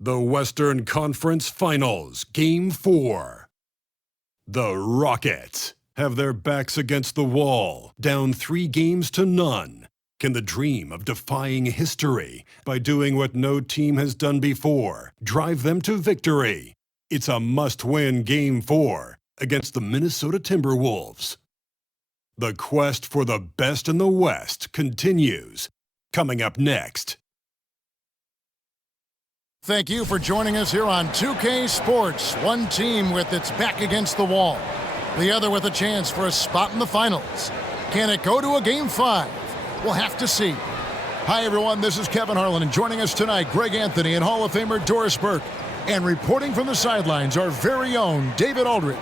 The Western Conference Finals, Game 4. The Rockets have their backs against the wall, down 3-0. Can the dream of defying history by doing what no team has done before drive them to victory? It's a must-win Game 4 against the Minnesota Timberwolves. The quest for the best in the West continues. Coming up next. Thank you for joining us here on 2K Sports. One team with its back against the wall, the other with a chance for a spot in the finals. Can it go to a Game 5? We'll have to see. Hi, everyone. This is Kevin Harlan, and joining us tonight, Greg Anthony and Hall of Famer Doris Burke. And reporting from the sidelines, our very own David Aldridge.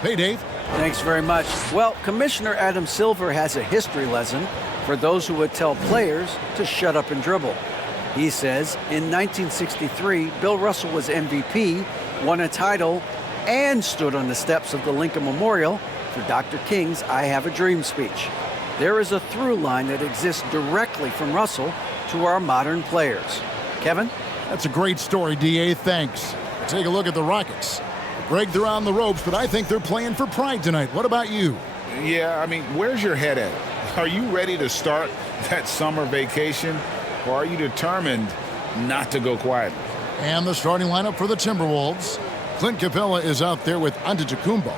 Hey, Dave. Thanks very much. Well, Commissioner Adam Silver has a history lesson for those who would tell players to shut up and dribble. He says in 1963, Bill Russell was MVP, won a title, and stood on the steps of the Lincoln Memorial for Dr. King's I Have a Dream speech. There is a through line that exists directly from Russell to our modern players. Kevin? That's a great story, D.A. Thanks. Take a look at the Rockets. Greg, they're on the ropes, but I think they're playing for pride tonight. What about you? Yeah, I mean, where's your head at? Are you ready to start that summer vacation? Or are you determined not to go quietly? And the starting lineup for the Timberwolves. Clint Capella is out there with Antetokounmpo.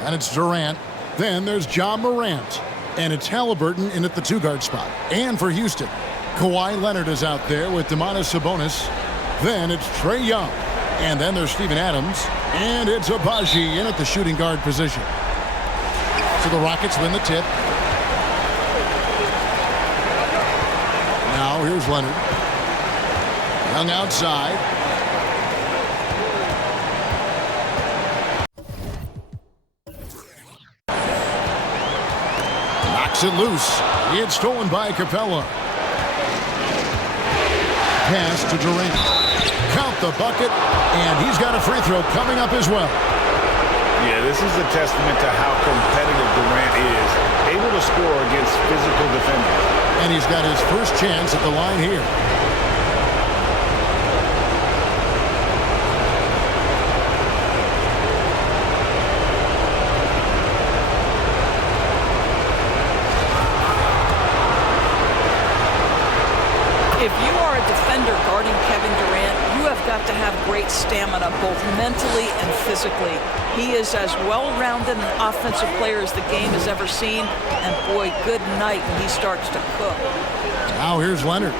And it's Durant. Then there's John Morant. And it's Halliburton in at the two-guard spot. And for Houston, Kawhi Leonard is out there with Domantas Sabonis. Then it's Trae Young. And then there's Steven Adams. And it's Abaji in at the shooting guard position. So the Rockets win the tip. Now here's Leonard. Young outside. Knocks it loose. It's stolen by Capella. Pass to Durant. Count the bucket, and he's got a free throw coming up as well. Yeah, this is a testament to how competitive Durant is, able to score against physical defenders. And he's got his first chance at the line here. If you are a defender guarding Kevin Durant, you have got to have great stamina, both mentally and physically. He is as well-rounded an offensive player as the game has ever seen, and boy, good night when he starts to cook. Now here's Leonard.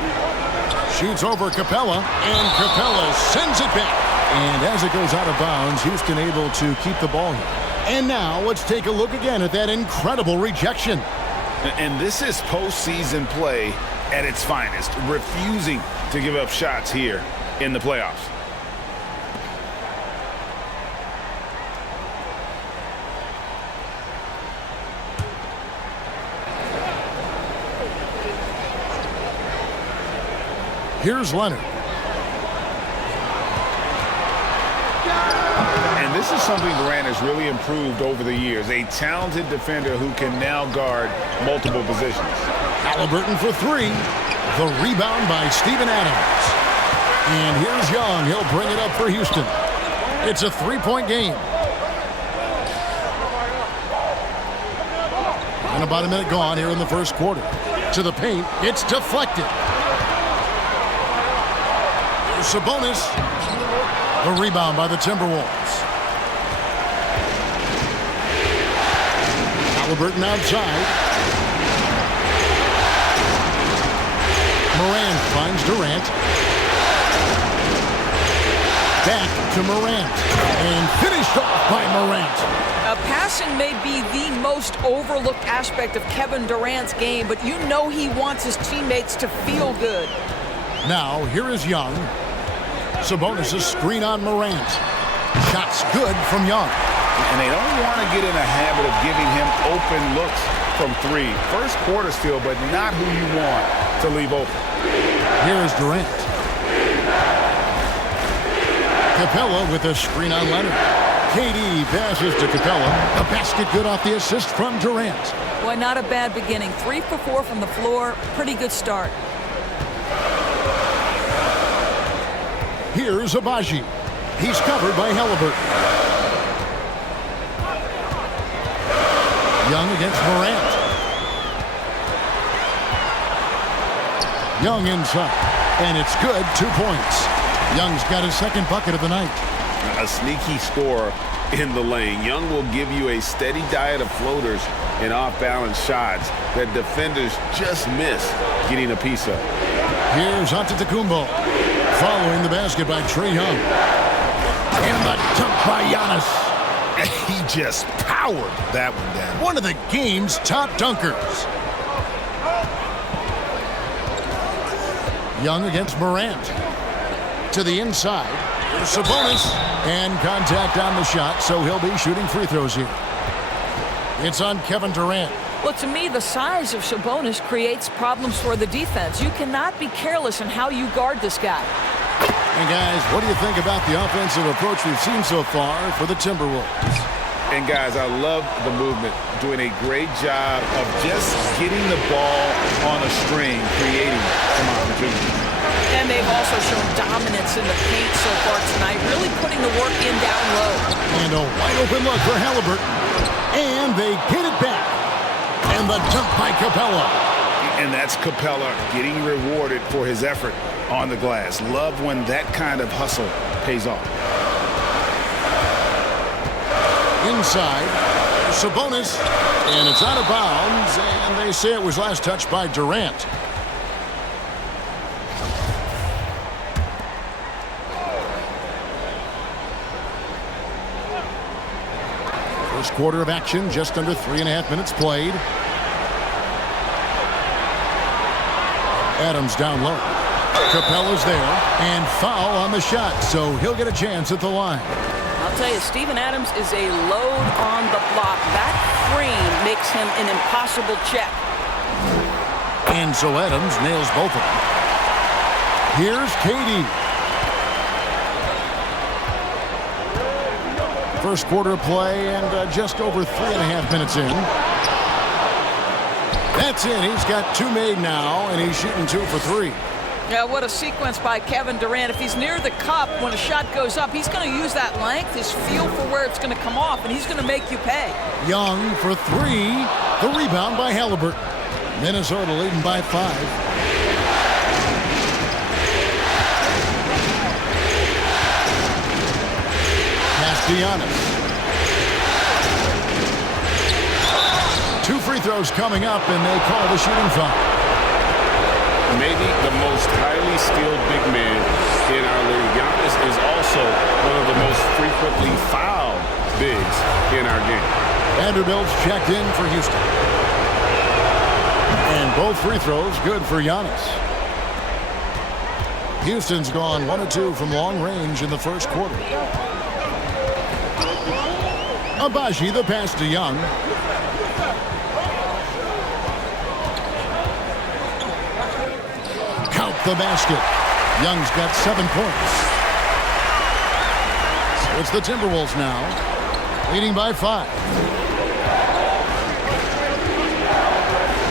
Shoots over Capella, and Capella sends it back. And as it goes out of bounds, Houston able to keep the ball here. And now let's take a look again at that incredible rejection. And this is postseason play at its finest, refusing to give up shots here in the playoffs. Here's Leonard. And this is something Durant has really improved over the years. A talented defender who can now guard multiple positions. Halliburton for three. The rebound by Steven Adams. And here's Young. He'll bring it up for Houston. It's a three-point game. And about a minute gone here in the first quarter. To the paint. It's deflected. Sabonis. The rebound by the Timberwolves. Halliburton outside. Morant finds Durant. Back to Morant. And finished off by Morant. Passing may be the most overlooked aspect of Kevin Durant's game, but you know he wants his teammates to feel good. Now, here is Young. Sabonis' screen on Morant. Shots good from Young. And they don't want to get in a habit of giving him open looks from three. First quarter still, but not who you want to leave open. Here is Durant. Capella with a screen on Leonard. KD passes to Capella. A basket good off the assist from Durant. Boy, not a bad beginning. 3 for 4 from the floor. Pretty good start. Here's Abaji. He's covered by Halliburton. Young against Morant. Young inside. And it's good, 2 points. Young's got his second bucket of the night. A sneaky scorer in the lane. Young will give you a steady diet of floaters and off-balance shots that defenders just miss getting a piece of. Here's Antetokounmpo. Following the basket by Trae Young. And the dunk by Giannis. He just powered that one down. One of the game's top dunkers. Young against Morant. To the inside. There's Sabonis. And contact on the shot, so he'll be shooting free throws here. It's on Kevin Durant. Well, to me, the size of Sabonis creates problems for the defense. You cannot be careless in how you guard this guy. And guys, what do you think about the offensive approach we've seen so far for the Timberwolves? And guys, I love the movement. Doing a great job of just getting the ball on a string, creating some opportunities. And they've also shown dominance in the paint so far tonight, really putting the work in down low. And a wide open look for Halliburton. And they get it back. And the dunk by Capella. And that's Capella getting rewarded for his effort on the glass. Love when that kind of hustle pays off. Inside, Sabonis. And it's out of bounds. And they say it was last touched by Durant. First quarter of action, just under 3.5 minutes played. Adams down low. Capella's there, and foul on the shot, so he'll get a chance at the line. I'll tell you, Steven Adams is a load on the block. That frame makes him an impossible check. And so Adams nails both of them. Here's KD. First quarter play and just over 3.5 minutes in. That's in. He's got 2 made now, and he's shooting 2 for 3. Yeah, what a sequence by Kevin Durant. If he's near the cup when a shot goes up, he's going to use that length, his feel for where it's going to come off, and he's going to make you pay. Young for 3. The rebound by Halliburton. Minnesota leading by 5. Giannis. 2 free throws coming up, and they call the shooting foul. Maybe the most highly skilled big man in our league. Giannis is also one of the most frequently fouled bigs in our game. Vanderbilt's checked in for Houston. And both free throws good for Giannis. Houston's gone 1 of 2 from long range in the first quarter. Abaji, the pass to Young. Count the basket. Young's got 7 points. It's the Timberwolves now, leading by 5.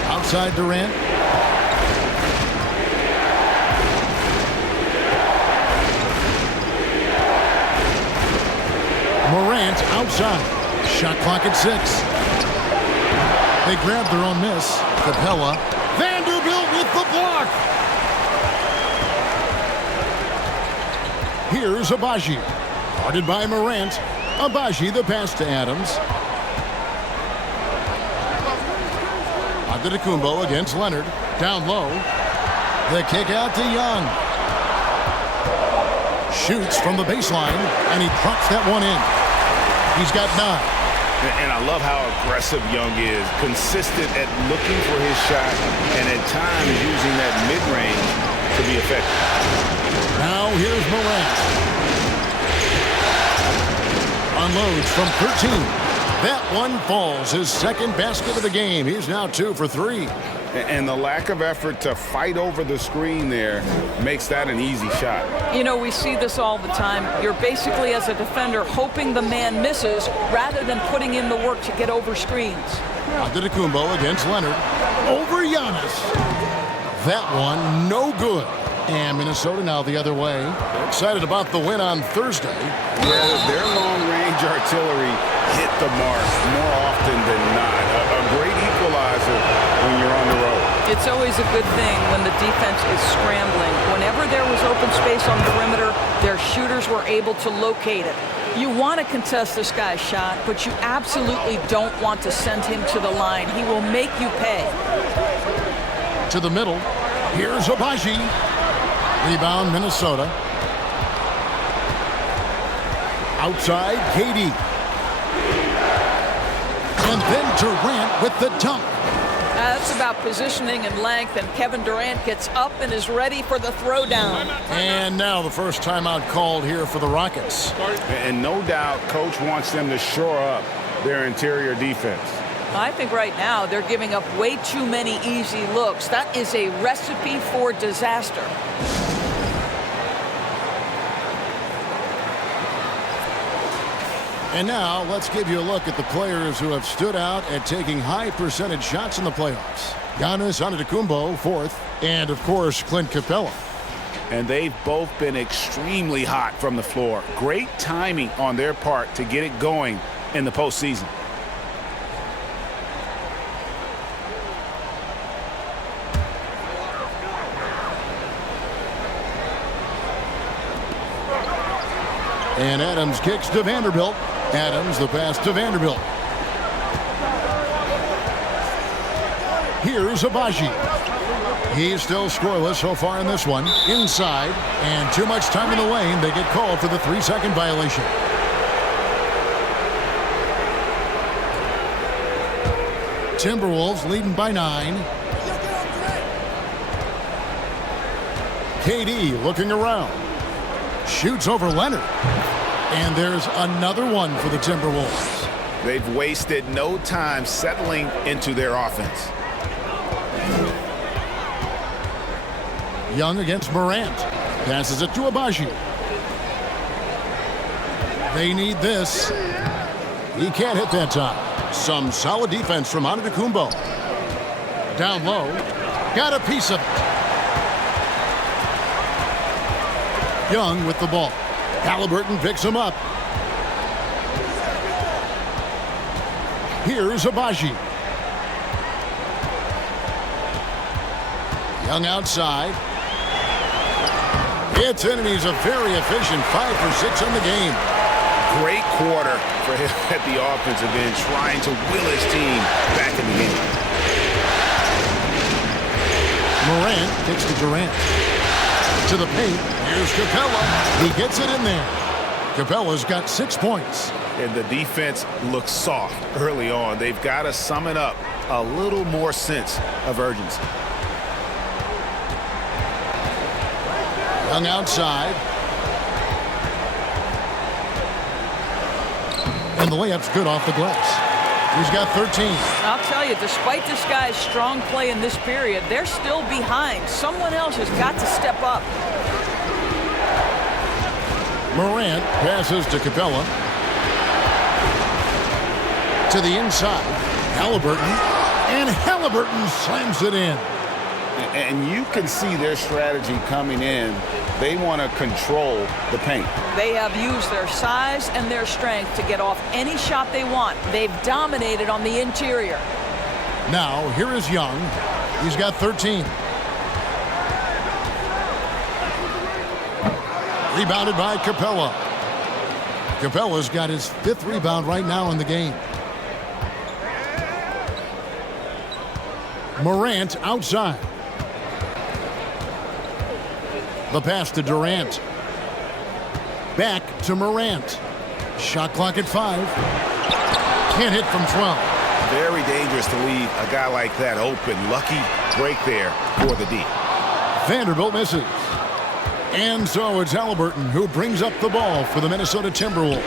Outside Durant. Morant outside. Shot clock at 6. They grabbed their own miss. Capella. Vanderbilt with the block. Here's Abaji. Guarded by Morant. Abaji the pass to Adams. Antetokounmpo against Leonard. Down low. The kick out to Young. Shoots from the baseline, and he drops that one in. He's got 9. And I love how aggressive Young is, consistent at looking for his shot, and at times using that mid-range to be effective. Now here's Morant. Unloads from 13. That one falls. His second basket of the game. He's now 2 for 3. And the lack of effort to fight over the screen there makes that an easy shot. You know, we see this all the time. You're basically, as a defender, hoping the man misses rather than putting in the work to get over screens. Antetokounmpo against Leonard. Over Giannis. That one no good. And Minnesota now the other way. They're excited about the win on Thursday. Yeah, their long-range artillery hit the mark more often than not. A great equalizer when you're on the road. It's always a good thing when the defense is scrambling. Whenever there was open space on the perimeter, their shooters were able to locate it. You want to contest this guy's shot, but you absolutely don't want to send him to the line. He will make you pay. To the middle. Here's Abaji. Rebound, Minnesota. Outside, KD. And then Durant with the dunk. That's about positioning and length, and Kevin Durant gets up and is ready for the throwdown. And now the first timeout called here for the Rockets. And no doubt, Coach wants them to shore up their interior defense. I think right now they're giving up way too many easy looks. That is a recipe for disaster. And now let's give you a look at the players who have stood out at taking high percentage shots in the playoffs. Giannis Antetokounmpo, fourth, and of course Clint Capella. And they've both been extremely hot from the floor. Great timing on their part to get it going in the postseason. And Adams kicks to Vanderbilt. Adams the pass to Vanderbilt. Here's Abaji. He's still scoreless so far in this one. Inside, and too much time in the lane. They get called for the 3-second violation. Timberwolves leading by 9. KD looking around. Shoots over Leonard. And there's another one for the Timberwolves. They've wasted no time settling into their offense. Young against Morant. Passes it to Abaji. They need this. He can't hit that time. Some solid defense from Antetokounmpo. Down low. Got a piece of it. Young with the ball. Halliburton picks him up. Here's Abaji. Young outside. It's in, and he's a very efficient 5 for 6 on the game. Great quarter for him at the offensive end, trying to will his team back in the game. Morant kicks to Durant. To the paint. Here's Capella. He gets it in there. Capella's got 6 points. And the defense looks soft early on. They've got to sum it up a little more sense of urgency. Young outside. And the layup's good off the glass. He's got 13. I'll tell you, despite this guy's strong play in this period, they're still behind. Someone else has got to step up. Morant passes to Capella. To the inside. Halliburton. And Halliburton slams it in. And you can see their strategy coming in. They want to control the paint. They have used their size and their strength to get off any shot they want. They've dominated on the interior. Now, here is Young. He's got 13. Rebounded by Capella. Capella's got his 5th rebound right now in the game. Morant outside. The pass to Durant. Back to Morant. Shot clock at 5. Can't hit from 12. Very dangerous to leave a guy like that open. Lucky break there for the D. Vanderbilt misses. And so it's Halliburton who brings up the ball for the Minnesota Timberwolves.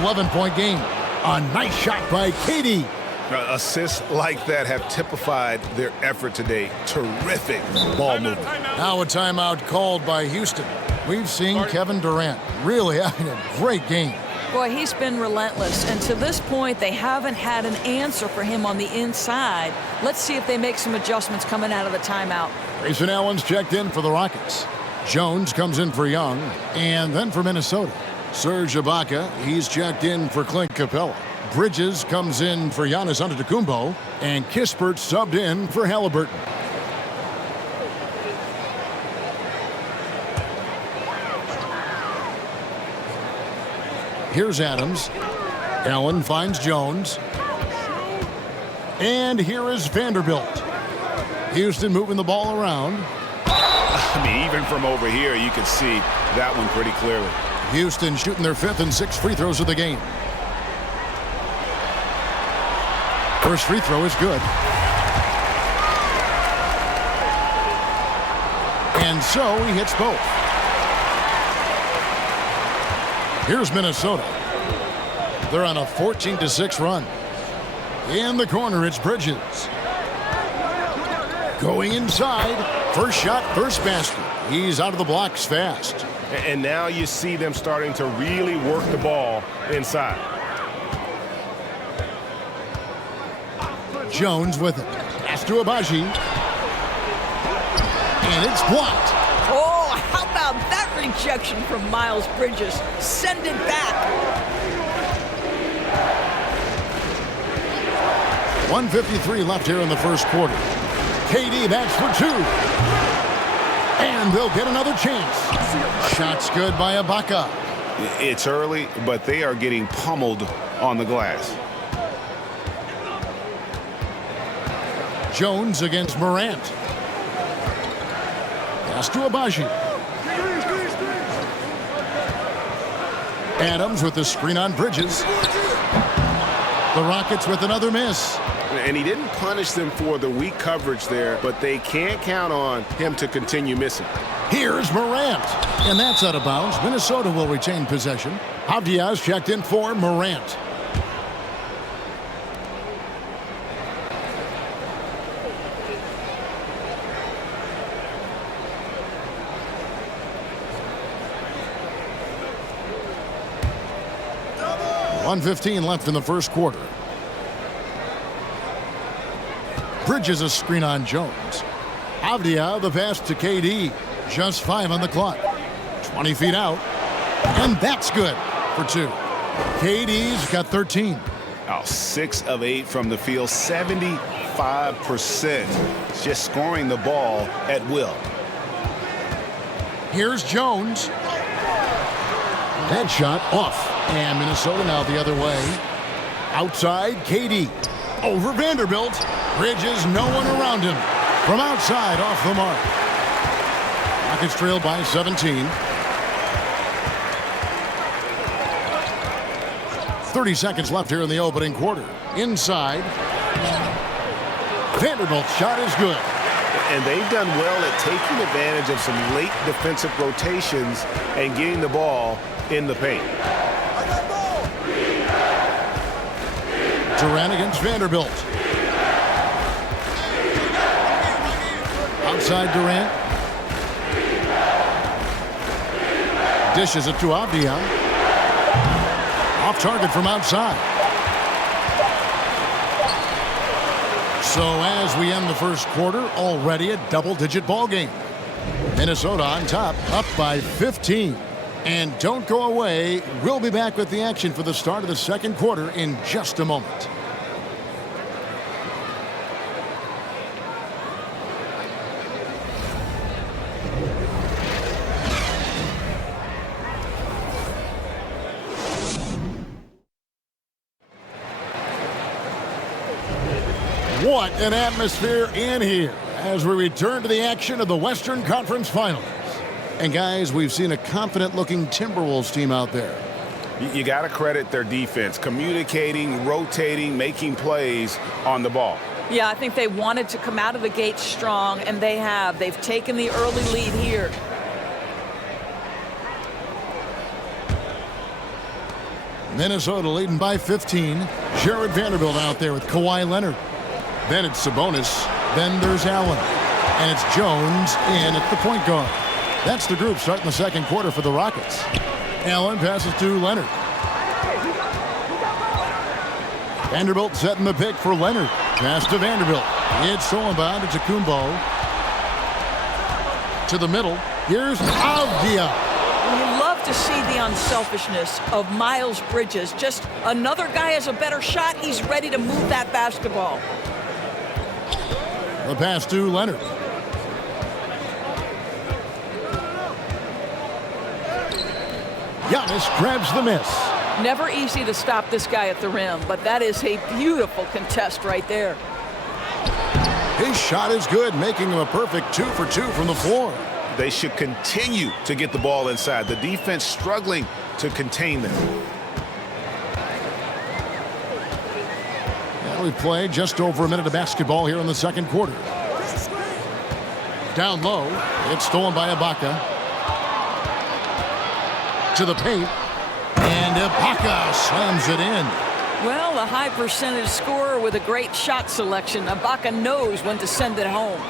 11-point game. A nice shot by KD. Assists like that have typified their effort today. Terrific ball movement. Now a timeout called by Houston. We've seen Kevin Durant really having a great game. Boy, he's been relentless, and to this point, they haven't had an answer for him on the inside. Let's see if they make some adjustments coming out of the timeout. Grayson Allen's checked in for the Rockets. Jones comes in for Young, and then for Minnesota. Serge Ibaka, he's checked in for Clint Capella. Bridges comes in for Giannis Antetokounmpo, and Kispert subbed in for Halliburton. Here's Adams. Allen finds Jones. And here is Vanderbilt. Houston moving the ball around. I mean, even from over here, you can see that one pretty clearly. Houston shooting their 5th and 6th free throws of the game. First free throw is good. And so he hits both. Here's Minnesota. They're on a 14-6 run. In the corner, it's Bridges. Going inside. First shot, first basket. He's out of the blocks fast. And now you see them starting to really work the ball inside. Jones with it. Pass to Abaji. And it's blocked. Oh, how about that rejection from Miles Bridges? Send it back. 1:53 left here in the first quarter. KD, that's for 2. And they'll get another chance. Shot's good by Ibaka. It's early, but they are getting pummeled on the glass. Jones against Morant. Pass to Abaji. Adams with the screen on Bridges. The Rockets with another miss. And he didn't punish them for the weak coverage there, but they can't count on him to continue missing. Here's Morant. And that's out of bounds. Minnesota will retain possession. Avdia's checked in for Morant. .115 left in the first quarter. Bridges a screen on Jones. Avdia the pass to KD. Just 5 on the clock. 20 feet out. And that's good for 2. KD's got 13. Oh, 6 of 8 from the field. 75%. Just scoring the ball at will. Here's Jones. That shot off. And Minnesota now the other way. Outside, KD. Over Vanderbilt. Bridges, no one around him. From outside, off the mark. Rockets trail by 17. 30 seconds left here in the opening quarter. Inside. Vanderbilt's shot is good. And they've done well at taking advantage of some late defensive rotations and getting the ball in the paint. Durant against Vanderbilt. Outside Durant. Dishes it to Avdia. Off target from outside. So as we end the first quarter, already a double-digit ball game. Minnesota on top, up by 15. And don't go away. We'll be back with the action for the start of the second quarter in just a moment. What an atmosphere in here as we return to the action of the Western Conference Finals. And guys, we've seen a confident-looking Timberwolves team out there. You got to credit their defense, communicating, rotating, making plays on the ball. Yeah, I think they wanted to come out of the gate strong, and they have. They've taken the early lead here. Minnesota leading by 15. Jared Vanderbilt out there with Kawhi Leonard. Then it's Sabonis. Then there's Allen. And it's Jones in at the point guard. That's the group starting the second quarter for the Rockets. Allen passes to Leonard. Vanderbilt setting the pick for Leonard. Pass to Vanderbilt. It's stolen by Antetokounmpo. To the middle. Here's Avdia. You love to see the unselfishness of Miles Bridges. Just another guy has a better shot. He's ready to move that basketball. The pass to Leonard. Giannis grabs the miss. Never easy to stop this guy at the rim, but that is a beautiful contest right there. His shot is good, making him a perfect 2 for 2 from the floor. They should continue to get the ball inside. The defense struggling to contain them. And we played just over a minute of basketball here in the second quarter. Down low, it's stolen by Ibaka. To the paint, and Ibaka slams it in. Well, a high percentage scorer with a great shot selection. Ibaka knows when to send it home.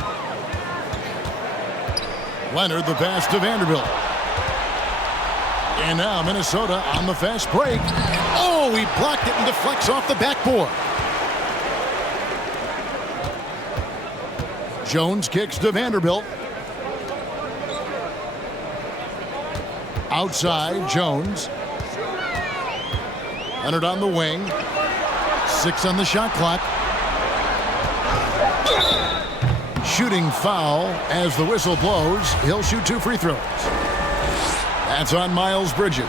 Leonard, the pass to Vanderbilt. And now Minnesota on the fast break. Oh, he blocked it and deflects off the backboard. Jones kicks to Vanderbilt. Outside, Jones. Leonard on the wing. 6 on the shot clock. Shooting foul as the whistle blows. He'll shoot 2 free throws. That's on Miles Bridges.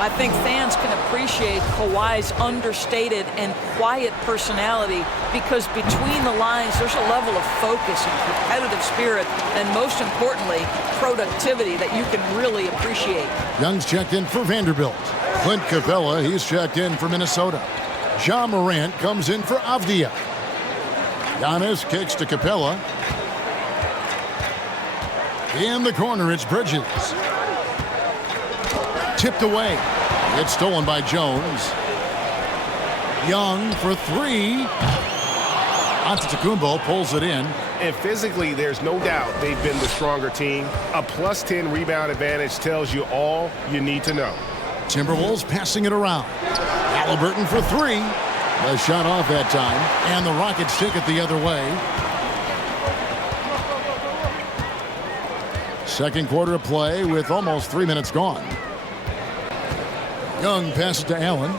I think fans can appreciate Kawhi's understated and quiet personality because between the lines, there's a level of focus and competitive spirit, and most importantly, productivity that you can really appreciate. Young's checked in for Vanderbilt. Clint Capella, he's checked in for Minnesota. Ja Morant comes in for Avdia. Giannis kicks to Capella. In the corner, it's Bridges. Tipped away. It's stolen by Jones. Young for 3. Antetokounmpo pulls it in. And physically, there's no doubt they've been the stronger team. A plus 10 rebound advantage tells you all you need to know. Timberwolves passing it around. Halliburton for 3. The shot off that time. And the Rockets take it the other way. Second quarter of play with almost 3 minutes gone. Young passes to Allen.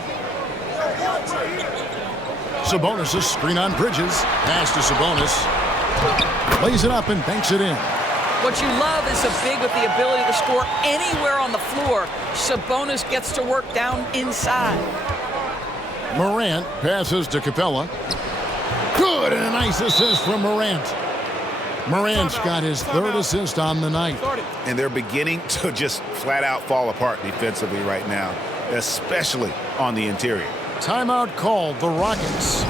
Sabonis' screen on Bridges. Pass to Sabonis. Lays it up and banks it in. What you love is a big with the ability to score anywhere on the floor. Sabonis gets to work down inside. Morant passes to Capella. Good, and a nice assist from Morant. Morant's got his 3rd assist on the night. And they're beginning to just flat out fall apart defensively right now, especially on the interior. Timeout called, the Rockets.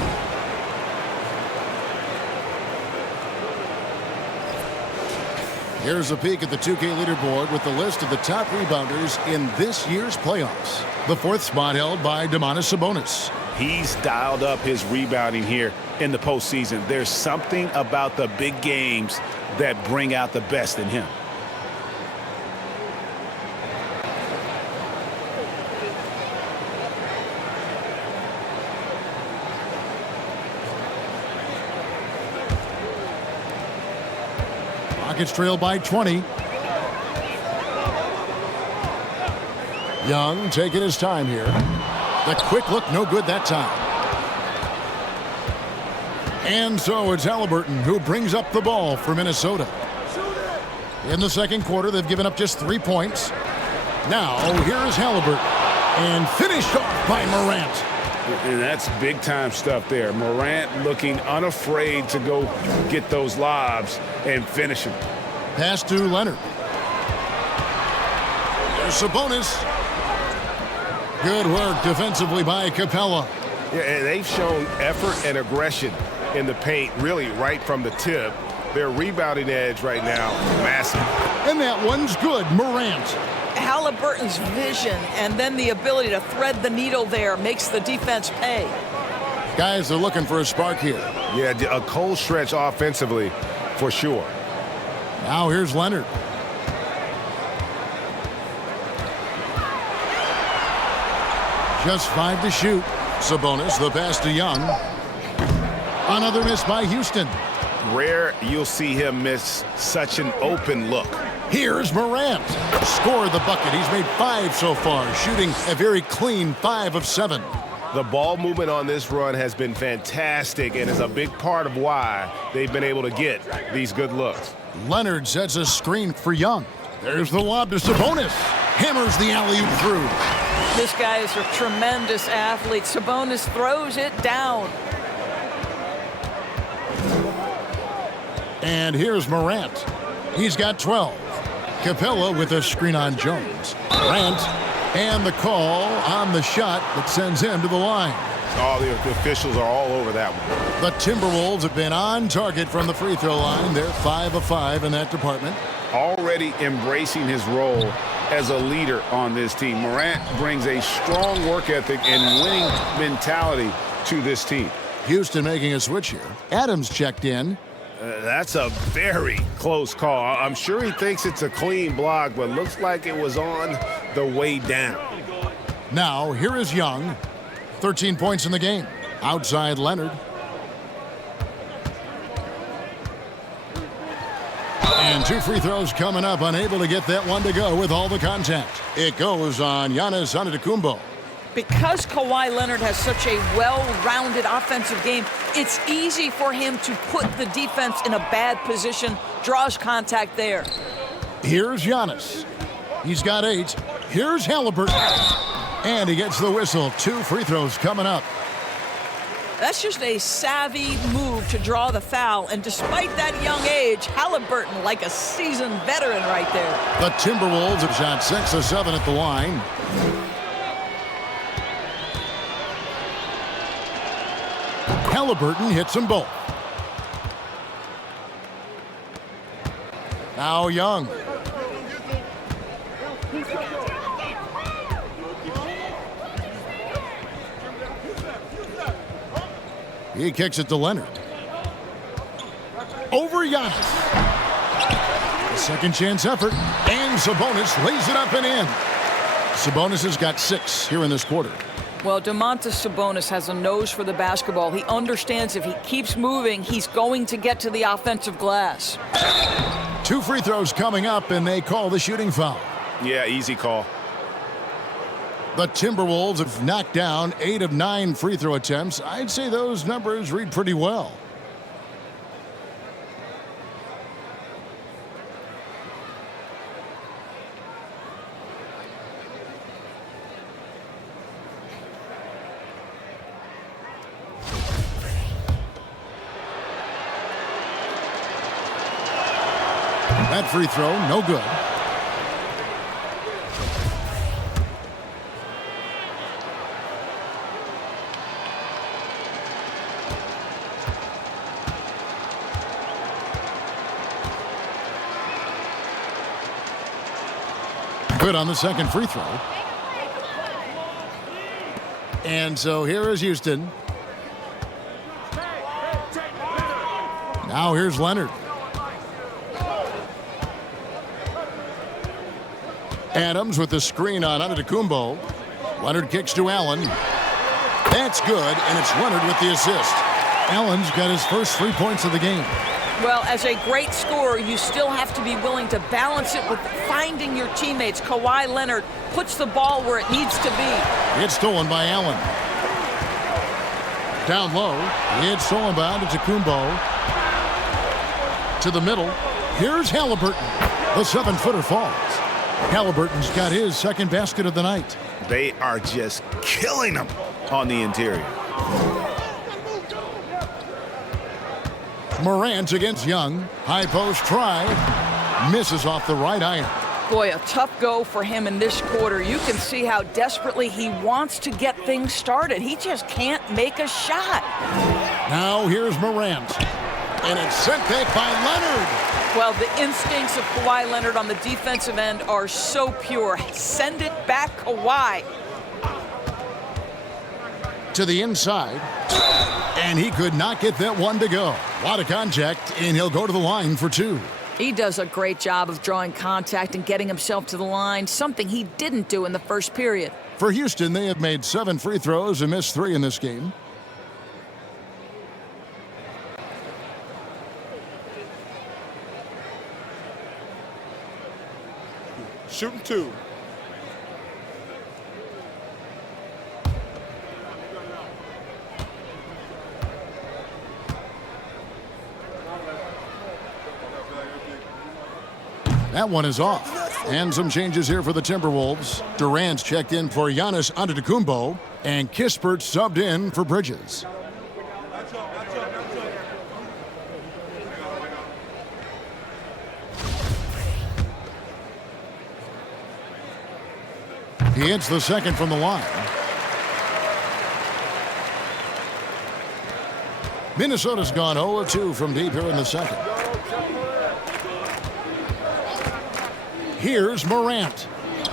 Here's a peek at the 2K leaderboard with the list of the top rebounders in this year's playoffs. The 4th spot held by Domantas Sabonis. He's dialed up his rebounding here in the postseason. There's something about the big games that bring out the best in him. Rockets trail by 20. Young taking his time here. The quick look, no good that time. And so it's Halliburton who brings up the ball for Minnesota. In the second quarter, they've given up just 3 points. Now, here is Halliburton. And finished off by Morant. And that's big-time stuff there. Morant looking unafraid to go get those lobs and finish them. Pass to Leonard. There's Sabonis. Good work defensively by Capella. Yeah, and they've shown effort and aggression in the paint, really right from the tip. Their rebounding edge right now, massive. And that one's good, Morant. Halliburton's vision and then the ability to thread the needle there makes the defense pay. Guys are looking for a spark here. Yeah, a cold stretch offensively for sure. Now here's Leonard. Just 5 to shoot. Sabonis, the pass to Young. Another miss by Houston. Rare you'll see him miss such an open look. Here's Morant. Scored the bucket. He's made 5 so far, shooting a very clean 5 of 7. The ball movement on this run has been fantastic and is a big part of why they've been able to get these good looks. Leonard sets a screen for Young. There's the lob to Sabonis. Hammers the alley-oop through. This guy is a tremendous athlete. Sabonis throws it down. And here's Morant. He's got 12. Capella with a screen on Jones. Morant, and the call on the shot that sends him to the line. All the officials are all over that one. The Timberwolves have been on target from the free throw line. They're 5 of 5 in that department. Already embracing his role as a leader on this team. Morant brings a strong work ethic and winning mentality to this team. Houston making a switch here. Adams checked in. That's a very close call. I'm sure he thinks it's a clean block, but looks like it was on the way down. Now, here is Young. 13 points in the game. Outside Leonard. And 2 free throws coming up. Unable to get that one to go with all the contact. It goes on Giannis Antetokounmpo. Because Kawhi Leonard has such a well-rounded offensive game, it's easy for him to put the defense in a bad position, draws contact there. Here's Giannis. He's got 8. Here's Halliburton. And he gets the whistle. 2 free throws coming up. That's just a savvy move to draw the foul, and despite that young age, Halliburton like a seasoned veteran right there. The Timberwolves have shot 6 of 7 at the line. Halliburton hits them both. Now Young. He kicks it to Leonard. Over Giannis. A second chance effort. And Sabonis lays it up and in. Sabonis has got 6 here in this quarter. Well, Domantas Sabonis has a nose for the basketball. He understands if he keeps moving, he's going to get to the offensive glass. 2 free throws coming up, and they call the shooting foul. Yeah, easy call. The Timberwolves have knocked down 8 of 9 free throw attempts. I'd say those numbers read pretty well. That free throw, no good. Good on the second free throw. And so here is Houston. Now here's Leonard. Adams with the screen on Antetokounmpo. Leonard kicks to Allen. That's good, and it's Leonard with the assist. Allen's got his first 3 points of the game. Well, as a great scorer, you still have to be willing to balance it with finding your teammates. Kawhi Leonard puts the ball where it needs to be. It's stolen by Allen. Down low. It's stolen by Antetokounmpo. To the middle. Here's Halliburton. The 7-footer falls. Halliburton's got his second basket of the night. They are just killing them on the interior. Morant against Young. High post try. Misses off the right iron. Boy, a tough go for him in this quarter. You can see how desperately he wants to get things started. He just can't make a shot. Now here's Morant. And it's sent back by Leonard. Well, the instincts of Kawhi Leonard on the defensive end are so pure. Send it back, Kawhi. To the inside. And he could not get that one to go. A lot of contact, and he'll go to the line for 2. He does a great job of drawing contact and getting himself to the line, something he didn't do in the first period. For Houston, they have made 7 free throws and missed 3 in this game. Shooting 2. That one is off. And some changes here for the Timberwolves. Durant's checked in for Giannis Antetokounmpo, and Kispert subbed in for Bridges. He hits the second from the line. Minnesota's gone 0-2 from deep here in the second. Here's Morant.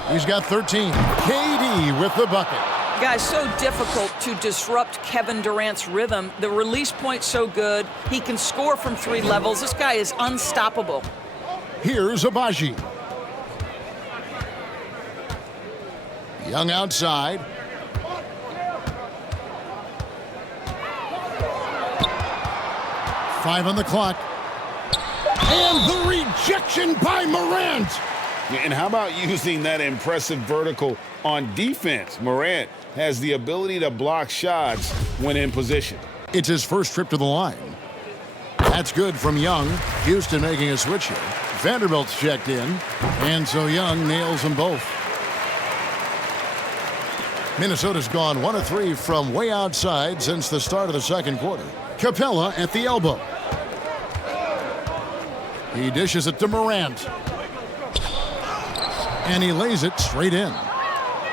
He's got 13. KD with the bucket. Guys, so difficult to disrupt Kevin Durant's rhythm. The release point's so good. He can score from 3 levels. This guy is unstoppable. Here's Abaji. Young outside. Five on the clock. And the rejection by Morant. And how about using that impressive vertical on defense? Morant has the ability to block shots when in position. It's his first trip to the line. That's good from Young. Houston making a switch here. Vanderbilt's checked in. And so Young nails them both. Minnesota's gone 1 of 3 from way outside since the start of the second quarter. Capella at the elbow. He dishes it to Morant. And he lays it straight in.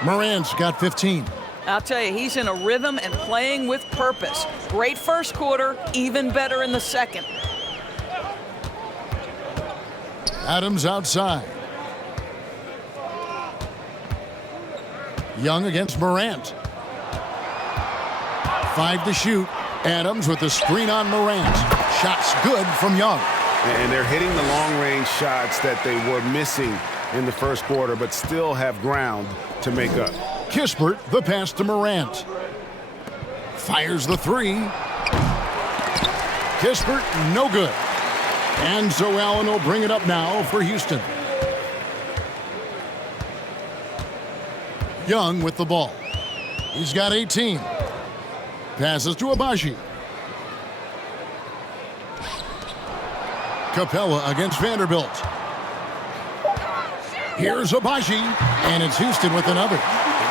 Morant's got 15. I'll tell you, he's in a rhythm and playing with purpose. Great first quarter, even better in the second. Adams outside. Young against Morant. 5 to shoot. Adams with the screen on Morant. Shots good from Young. And they're hitting the long-range shots that they were missing in the first quarter, but still have ground to make up. Kispert, the pass to Morant. Fires the 3. Kispert, no good. And so Allen will bring it up now for Houston. Young with the ball. He's got 18. Passes to Abaji. Capella against Vanderbilt. Here's Abaji, and it's Houston with another.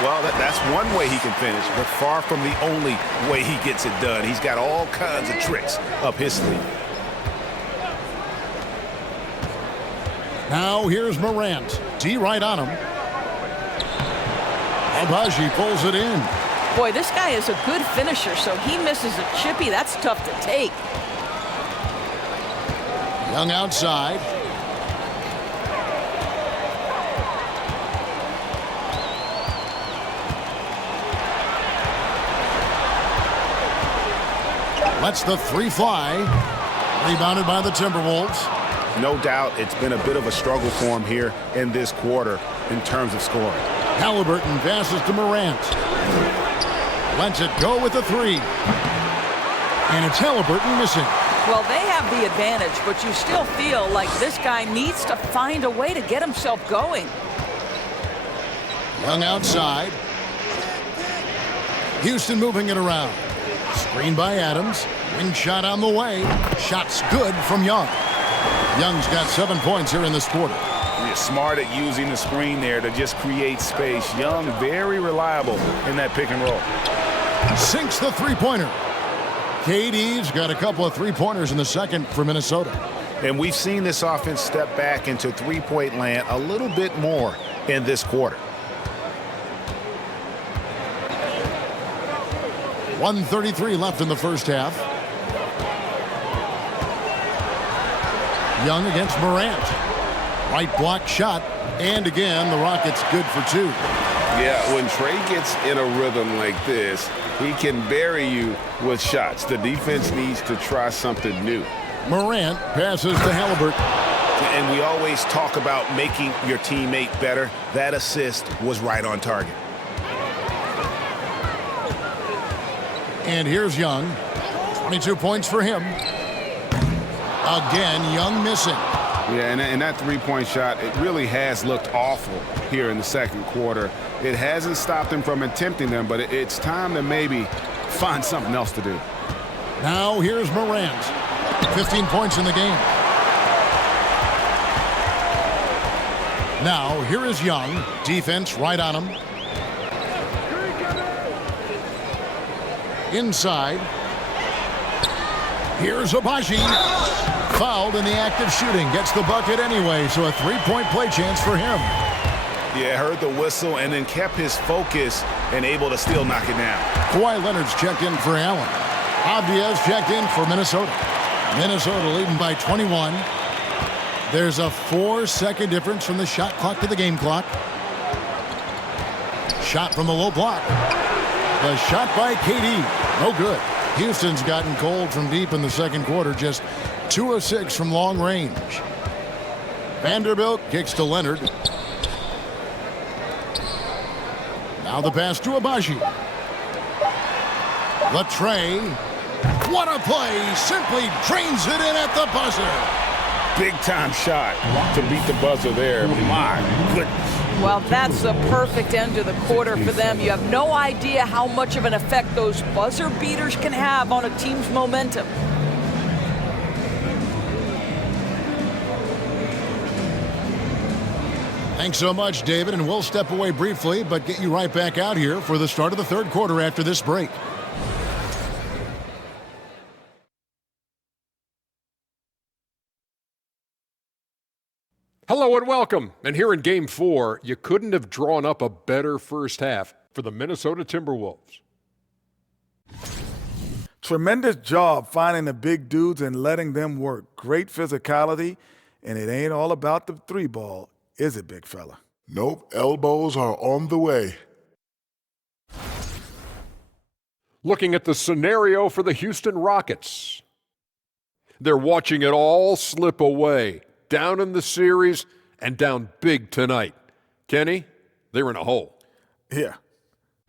Well, that's one way he can finish, but far from the only way he gets it done. He's got all kinds of tricks up his sleeve. Now here's Morant. D right on him. Abaji pulls it in. Boy, this guy is a good finisher, so he misses a chippy. That's tough to take. Young outside. Lets the 3 fly. Rebounded by the Timberwolves. No doubt it's been a bit of a struggle for him here in this quarter in terms of scoring. Halliburton passes to Morant. Lets it go with the 3. And it's Halliburton missing. Well, they have the advantage, but you still feel like this guy needs to find a way to get himself going. Young outside. Houston moving it around. Screen by Adams. Wing shot on the way. Shot's good from Young. Young's got 7 points here in this quarter. He's smart at using the screen there to just create space. Young, very reliable in that pick and roll. Sinks the 3-pointer. KD's got a couple of 3-pointers in the second for Minnesota. And we've seen this offense step back into 3-point land a little bit more in this quarter. 1:33 left in the first half. Young against Morant. Right block shot. And again, the Rockets good for 2. Yeah, when Trey gets in a rhythm like this, he can bury you with shots. The defense needs to try something new. Morant passes to Halliburton. And we always talk about making your teammate better. That assist was right on target. And here's Young. 22 points for him. Again, Young missing. Yeah, and that three-point shot, it really has looked awful here in the second quarter. It hasn't stopped him from attempting them, but it's time to maybe find something else to do. Now here's Morant. 15 points in the game. Now here is Young. Defense right on him. Inside. Here's Abaji. Fouled in the act of shooting. Gets the bucket anyway, so a three-point play chance for him. Yeah, heard the whistle and then kept his focus and able to still knock it down. Kawhi Leonard's checked in for Allen. Avdia's checked in for Minnesota. Minnesota leading by 21. There's a 4-second difference from the shot clock to the game clock. Shot from the low block. The shot by KD. No good. Houston's gotten cold from deep in the second quarter. Just 2 of 6 from long range. Vanderbilt kicks to Leonard. Now the pass to Abaji. The tray. What a play. Simply drains it in at the buzzer. Big-time shot to beat the buzzer there. My goodness. Well, that's a perfect end to the quarter for them. You have no idea how much of an effect those buzzer beaters can have on a team's momentum. Thanks so much, David, and we'll step away briefly, but get you right back out here for the start of the third quarter after this break. Hello and welcome. And here in Game 4, you couldn't have drawn up a better first half for the Minnesota Timberwolves. Tremendous job finding the big dudes and letting them work. Great physicality, and it ain't all about the three ball, is it, big fella? Nope, elbows are on the way. Looking at the scenario for the Houston Rockets. They're watching it all slip away. Down in the series and down big tonight. Kenny, they're in a hole. Yeah.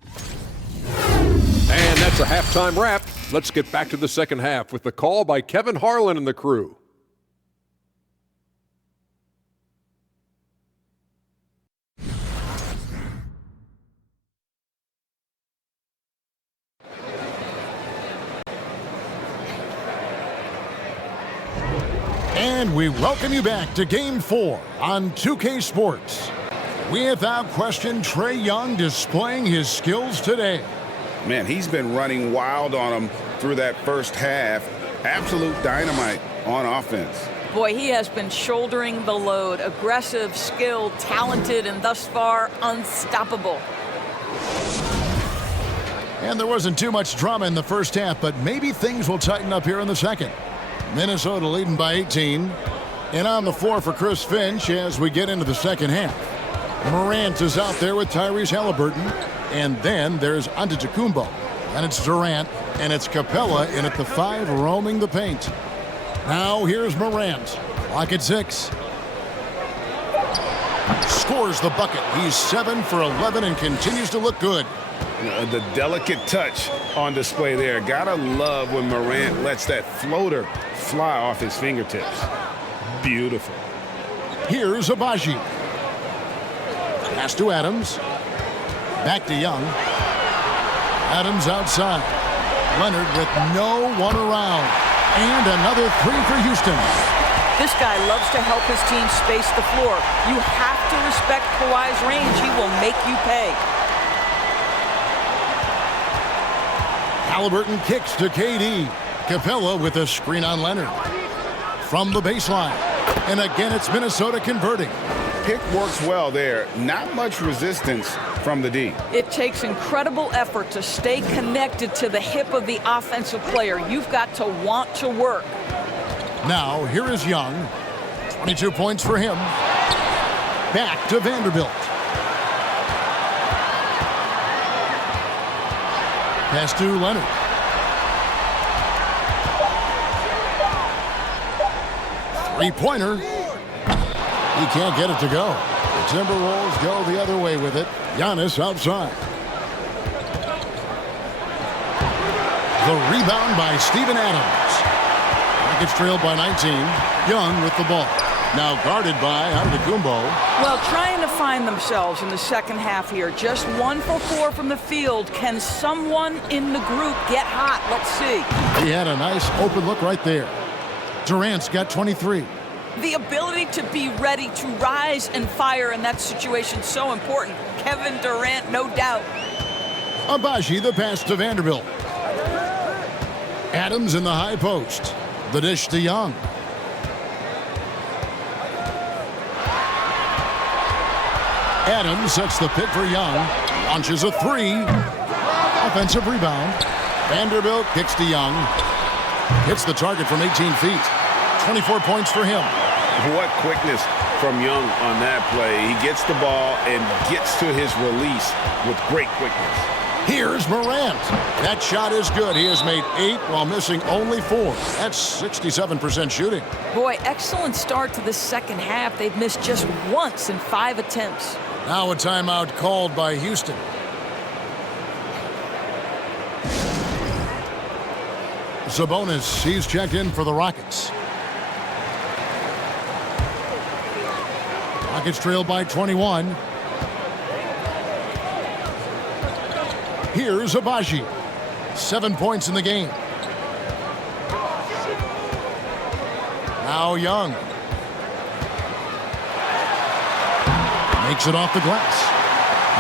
And that's a halftime wrap. Let's get back to the second half with the call by Kevin Harlan and the crew. And we welcome you back to Game 4 on 2K Sports. Without question, Trae Young displaying his skills today. Man, he's been running wild on him through that first half. Absolute dynamite on offense. Boy, he has been shouldering the load. Aggressive, skilled, talented, and thus far unstoppable. And there wasn't too much drama in the first half, but maybe things will tighten up here in the second. Minnesota leading by 18. And on the floor for Chris Finch as we get into the second half. Morant is out there with Tyrese Halliburton. And then there's Antetokounmpo. And it's Durant. And it's Capella in at the 5 roaming the paint. Now here's Morant. Clock at 6. Scores the bucket. He's 7 for 11 and continues to look good. The delicate touch on display there. Gotta love when Morant lets that floater fly off his fingertips. Beautiful. Here's Abaji. Pass to Adams. Back to Young. Adams outside. Leonard with no one around. And another 3 for Houston. This guy loves to help his team space the floor. You have to respect Kawhi's range. He will make you pay. Halliburton kicks to KD. Capella with a screen on Leonard. From the baseline. And again, it's Minnesota converting. Pick works well there. Not much resistance from the D. It takes incredible effort to stay connected to the hip of the offensive player. You've got to want to work. Now, here is Young. 22 points for him. Back to Vanderbilt. Pass to Leonard. Three-pointer. He can't get it to go. The Timberwolves go the other way with it. Giannis outside. The rebound by Steven Adams. Rockets trailed by 19. Young with the ball. Now guarded by Antetokounmpo. Well, trying to find themselves in the second half here. Just 1 for 4 from the field. Can someone in the group get hot? Let's see. He had a nice open look right there. Durant's got 23. The ability to be ready to rise and fire in that situation so important. Kevin Durant, no doubt. Abaji the pass to Vanderbilt. Adams in the high post. The dish to Young. Adams sets the pick for Young. Launches a three. Offensive rebound. Vanderbilt kicks to Young. Hits the target from 18 feet. 24 points for him. What quickness from Young on that play. He gets the ball and gets to his release with great quickness. Here's Morant. That shot is good. He has made 8 while missing only 4. That's 67% shooting. Boy, excellent start to the second half. They've missed just once in 5 attempts. Now a timeout called by Houston. Sabonis, he's checked in for the Rockets. Rockets trail by 21. Here's Abaji. 7 points in the game. Now Young. Makes it off the glass.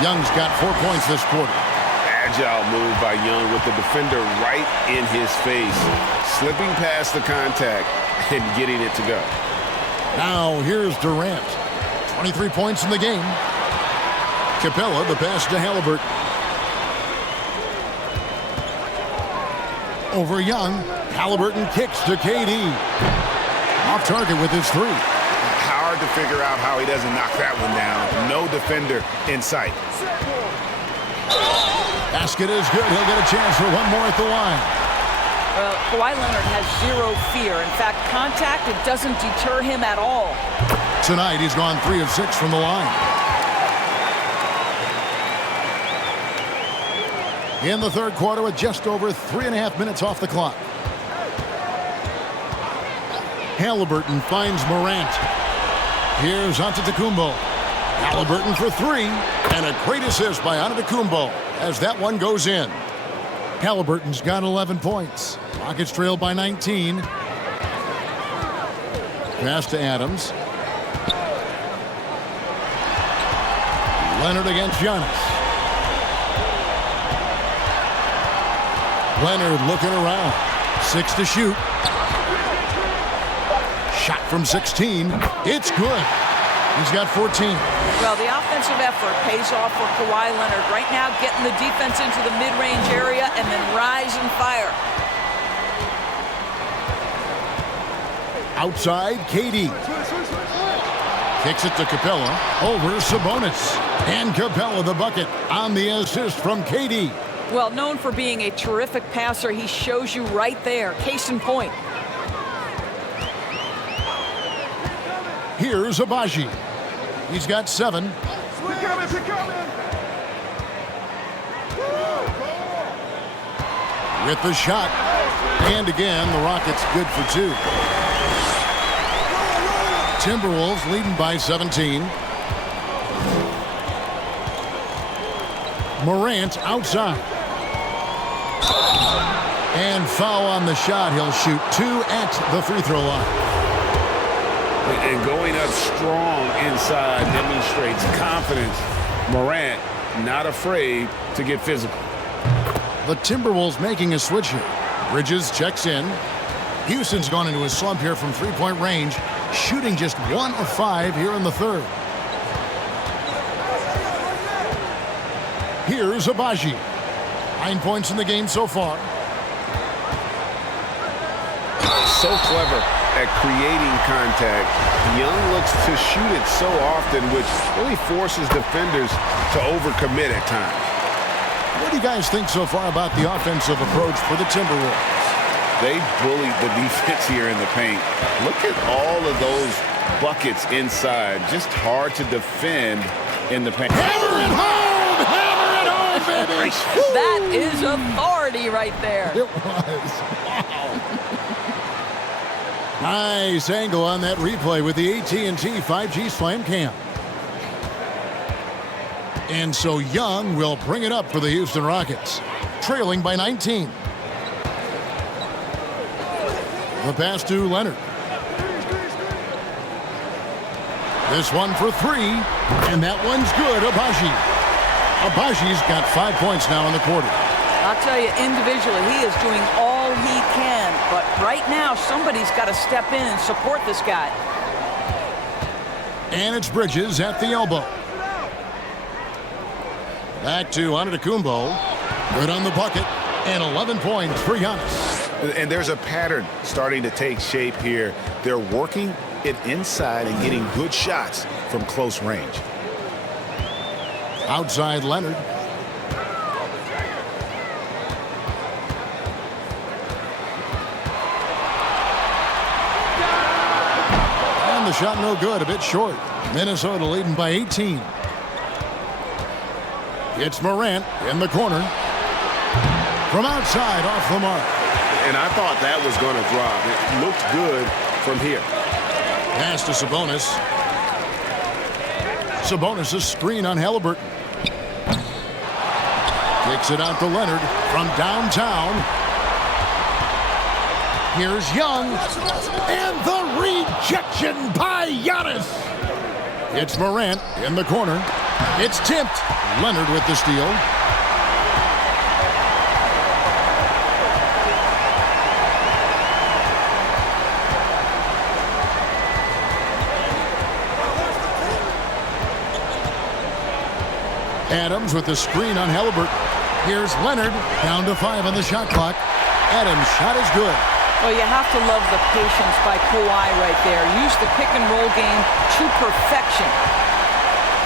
Young's got 4 points this quarter. Agile move by Young with the defender right in his face. Slipping past the contact and getting it to go. Now here's Durant. 23 points in the game. Capella, the pass to Halliburton. Over Young. Halliburton kicks to KD. Off target with his 3. Hard to figure out how he doesn't knock that one down. No defender in sight. Basket is good. He'll get a chance for one more at the line. Well, Kawhi Leonard has 0 fear. In fact, contact, it doesn't deter him at all. Tonight, he's gone 3 of 6 from the line. In the third quarter with just over 3.5 minutes off the clock. Halliburton finds Morant. Here's Antetokounmpo. Halliburton for 3. And a great assist by Antetokounmpo as that one goes in. Halliburton's got 11 points. Rockets trail by 19. Pass to Adams. Leonard against Giannis. Leonard looking around. 6 to shoot. Shot from 16. It's good. He's got 14. Well, the offensive effort pays off for Kawhi Leonard. Right now, getting the defense into the mid-range area and then rise and fire. Outside, KD. Kicks it to Capella. Over Sabonis. And Capella the bucket on the assist from KD. Well, known for being a terrific passer, he shows you right there. Case in point. Here's Abaji. He's got 7. With the shot. And again, the Rockets good for 2. Timberwolves leading by 17. Morant outside. And foul on the shot. He'll shoot 2 at the free throw line. And going up strong inside demonstrates confidence. Morant not afraid to get physical. The Timberwolves making a switch here. Bridges checks in. Houston's gone into a slump here from three-point range, shooting just 1 of 5 here in the third. Here's Abaji. 9 points in the game so far. So clever at creating contact. Young looks to shoot it so often, which really forces defenders to overcommit at times. What do you guys think so far about the offensive approach for the Timberwolves? They bullied the defense here in the paint. Look at all of those buckets inside. Just hard to defend in the paint. Hammer it home! Hammer it home, baby! That is authority right there. It was. Wow. Nice angle on that replay with the AT&T 5G Slam Cam. And so Young will bring it up for the Houston Rockets, trailing by 19. The pass to Leonard. This one for three, and that one's good. Abaji's got 5 points now in the quarter. I'll tell you, individually, he is doing all he can. But right now, somebody's got to step in and support this guy. And it's Bridges at the elbow. Back to Antetokounmpo. Good on the bucket. And 11 points for Giannis. And there's a pattern starting to take shape here. They're working it inside and getting good shots from close range. Outside Leonard. And the shot no good, a bit short. Minnesota leading by 18. It's Morant in the corner. From outside, off the mark. And I thought that was going to drop. It looked good from here. Pass to Sabonis. Sabonis' screen on Halliburton. Kicks it out to Leonard from downtown. Here's Young. And the rejection by Giannis. It's Morant in the corner. It's tipped. Leonard with the steal. Adams with the screen on Halliburton. Here's Leonard, down to 5 on the shot clock. Adams' shot is good. Well, you have to love the patience by Kawhi right there. Use the pick and roll game to perfection.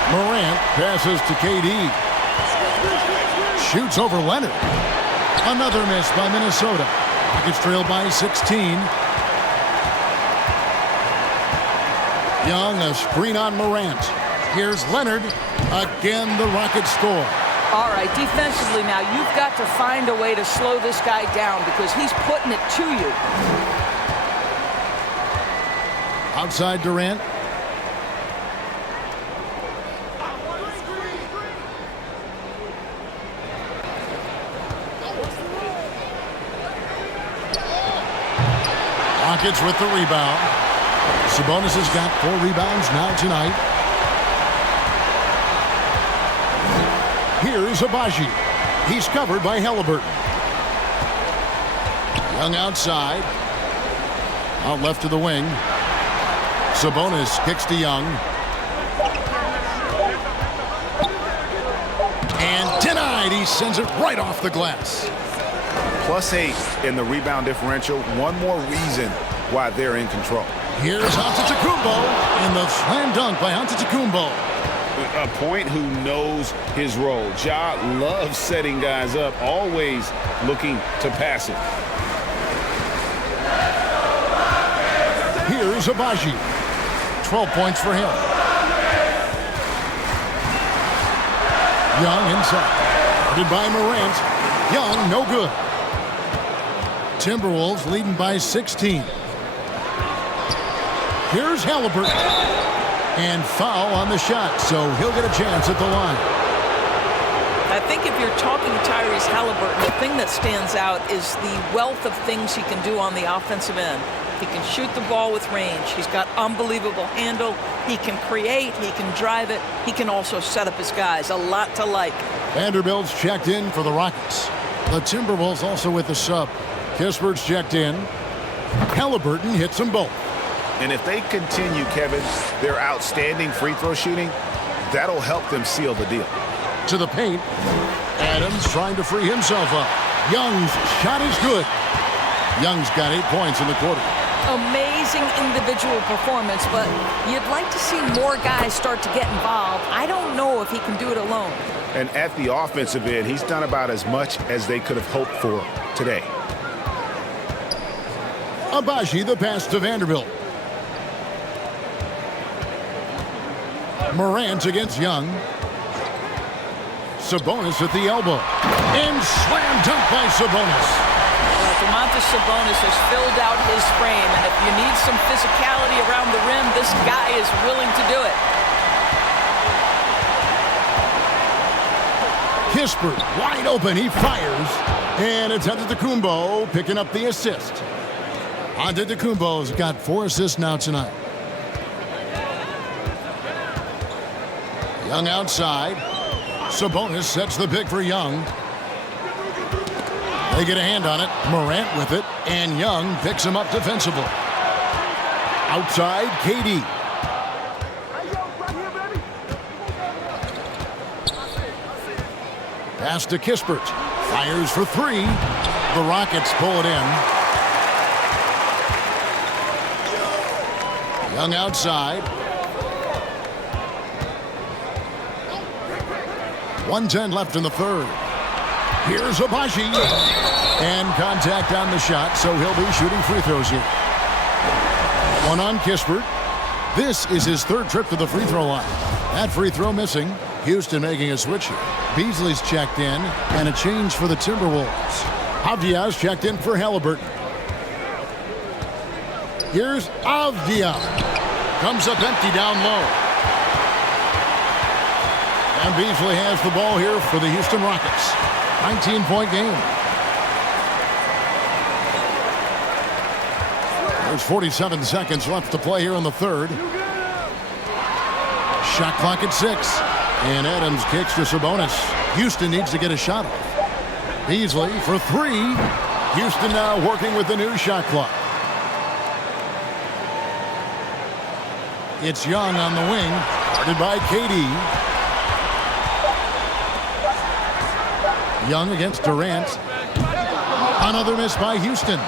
Morant passes to KD. Shoots over Leonard. Another miss by Minnesota. Rockets trail by 16. Young, a screen on Morant. Here's Leonard. Again, the Rockets score. All right, defensively now, you've got to find a way to slow this guy down because he's putting it to you. Outside Durant. Rockets with the rebound. Sabonis has got 4 rebounds now tonight. Here's Abaji. He's covered by Halliburton. Young outside. Out left to the wing. Sabonis kicks to Young. And denied. He sends it right off the glass. +8 in the rebound differential. One more reason why they're in control. Here's Antetokounmpo. And the slam dunk by Antetokounmpo. A point who knows his role. Ja loves setting guys up, always looking to pass it. Here's Abaji. 12 points for him. Young inside. Guarded by Morant. Young, no good. Timberwolves leading by 16. Here's Halliburton. And foul on the shot, so he'll get a chance at the line. I think if you're talking Tyrese Halliburton, the thing that stands out is the wealth of things he can do on the offensive end. He can shoot the ball with range. He's got unbelievable handle. He can create. He can drive it. He can also set up his guys. A lot to like. Vanderbilt's checked in for the Rockets. The Timberwolves also with the sub. Kispert's checked in. Halliburton hits them both. And if they continue, Kevin, their outstanding free throw shooting, that'll help them seal the deal. To the paint. Adams trying to free himself up. Young's shot is good. Young's got 8 points in the quarter. Amazing individual performance, but you'd like to see more guys start to get involved. I don't know if he can do it alone. And at the offensive end, he's done about as much as they could have hoped for today. Abaji, the pass to Vanderbilt. Morant against Young. Sabonis at the elbow. And slam dunk by Sabonis. Domantas Sabonis has filled out his frame, and if you need some physicality around the rim, this guy is willing to do it. Kispert wide open. He fires. And it's Antetokounmpo picking up the assist. Antetokounmpo's got 4 assists now tonight. Young outside. Sabonis sets the pick for Young. They get a hand on it. Morant with it. And Young picks him up defensively. Outside, KD. Pass to Kispert. Fires for 3. The Rockets pull it in. Young outside. 1:10 left in the third. Here's Abaji. And contact on the shot, so he'll be shooting free throws here. One on Kispert. This is his 3rd trip to the free throw line. That free throw missing. Houston making a switch here. Beasley's checked in, and a change for the Timberwolves. Avdia's checked in for Halliburton. Here's Avdia. Comes up empty down low. And Beasley has the ball here for the Houston Rockets. 19-point game. There's 47 seconds left to play here in the third. Shot clock at 6. And Adams kicks to Sabonis. Houston needs to get a shot off. Beasley for 3. Houston now working with the new shot clock. It's Young on the wing. Guarded by KD. Young against Durant. Another miss by Houston.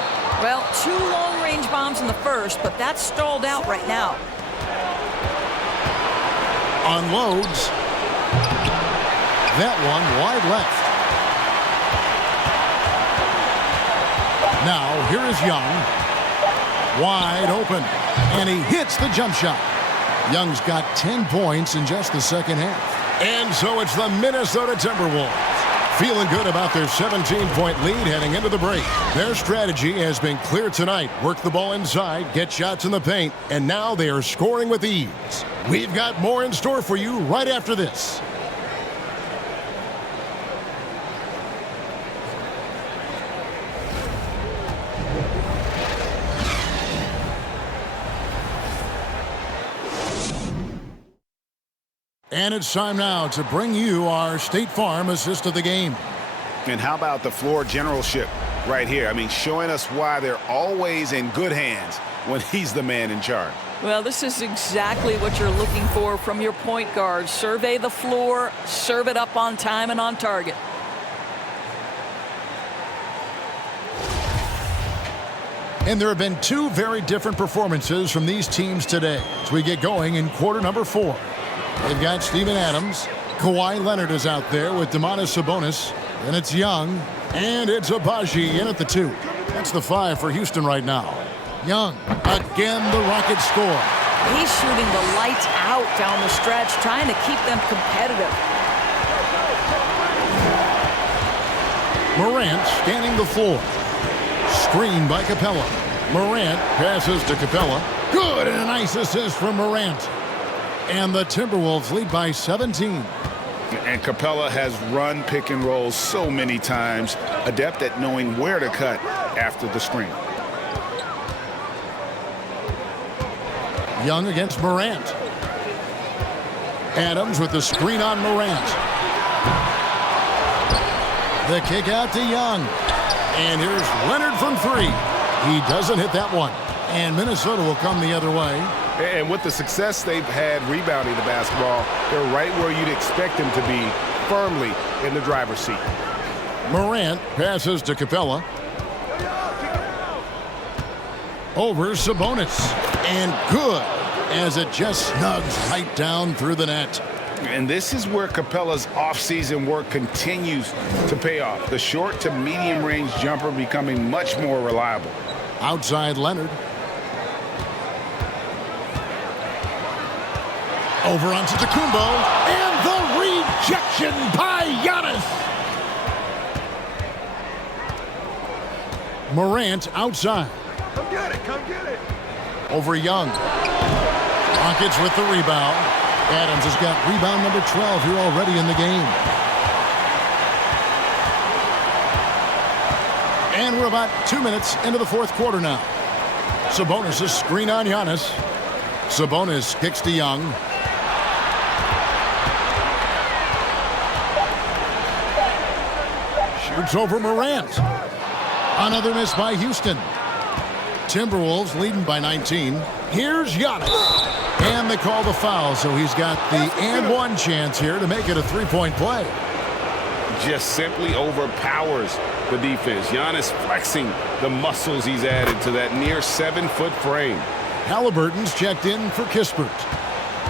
Well, 2 long-range bombs in the first, but that's stalled out right now. Unloads. That one wide left. Now, here is Young. Wide open. And he hits the jump shot. Young's got 10 points in just the second half. And so it's the Minnesota Timberwolves. Feeling good about their 17-point lead heading into the break. Their strategy has been clear tonight. Work the ball inside, get shots in the paint, and now they are scoring with ease. We've got more in store for you right after this. And it's time now to bring you our State Farm assist of the game. And how about the floor generalship right here? I mean, showing us why they're always in good hands when he's the man in charge. Well, this is exactly what you're looking for from your point guard. Survey the floor, serve it up on time and on target. And there have been 2 very different performances from these teams today as we get going in quarter number 4. They've got Steven Adams. Kawhi Leonard is out there with Domantas Sabonis. Then it's Young. And it's Abaji in at the 2. That's the 5 for Houston right now. Young. Again, the Rockets score. He's shooting the lights out down the stretch, trying to keep them competitive. Morant scanning the floor. Screen by Capella. Morant passes to Capella. Good, and a nice assist from Morant. And the Timberwolves lead by 17. And Capella has run pick and rolls so many times, adept at knowing where to cut after the screen. Young against Morant. Adams with the screen on Morant. The kick out to Young. And here's Leonard from 3. He doesn't hit that one. And Minnesota will come the other way. And with the success they've had rebounding the basketball, they're right where you'd expect them to be, firmly in the driver's seat. Morant passes to Capella. Over Sabonis. And good, as it just snugs right down through the net. And this is where Capella's offseason work continues to pay off. The short to medium range jumper becoming much more reliable. Outside Leonard. Over onto Tacumbo, and the rejection by Giannis. Morant outside. Come get it, come get it. Over Young. Rockets with the rebound. Adams has got rebound number 12 here already in the game. And we're about 2 minutes into the fourth quarter now. Sabonis' screen on Giannis. Sabonis kicks to Young. Shoots over Morant. Another miss by Houston. Timberwolves leading by 19. Here's Giannis. And they call the foul, so he's got the and one chance here to make it a three-point play. Just simply overpowers the defense. Giannis flexing the muscles he's added to that near 7-foot frame. Halliburton's checked in for Kispert.